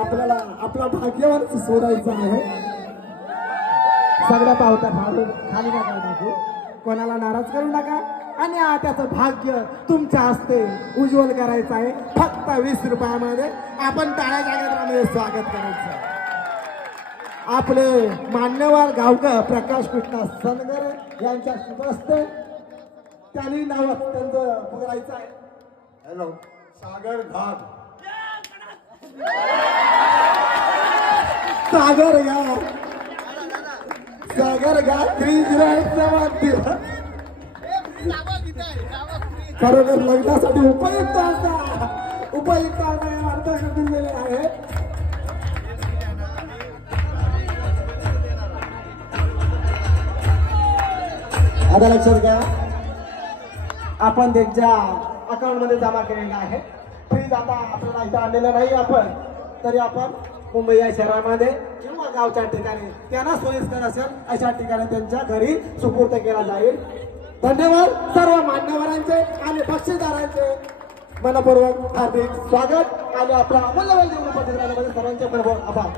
आपल्याला आपला भाग्यवान सोडायचा आहे. सगळ्या पावत्या खाली नका टाकू, कोणाला नाराज करू नका आणि त्याचं भाग्य तुमच्या हस्ते उज्ज्वल करायचं आहे. फक्त 20 रुपयामध्ये आपण टाळ्याच्या गजरामध्ये स्वागत करायचं. आपले मान्यवर गावकर प्रकाश कृष्णा सनगर यांच्या शुभहस्ते त्यांनी नाव त्यांचं पकडायचं आहे. हॅलो सागर घाट सागर घाट 3087 खरोखर लग्नासाठी उपयुक्त असा अर्थ दिलेले आहे. आता लक्षात घ्या, आपण त्यांच्या अकाउंट मध्ये जमा केलेला आहे. फ्रीज आता आपल्याला इथं आणलेलं नाही आपण, तरी आपण मुंबई या शहरामध्ये किंवा गावच्या ठिकाणी त्यांना सोयीस्कर असेल अशा ठिकाणी त्यांच्या घरी सुपूर्द केला जाईल. धन्यवाद सर्व मान्यवरांचे आणि बक्षीसदारांचे मनपूर्वक हार्दिक स्वागत आणि आपला अमूल्य वेळ देऊन सर्वांचे मनपूर्वक आभार.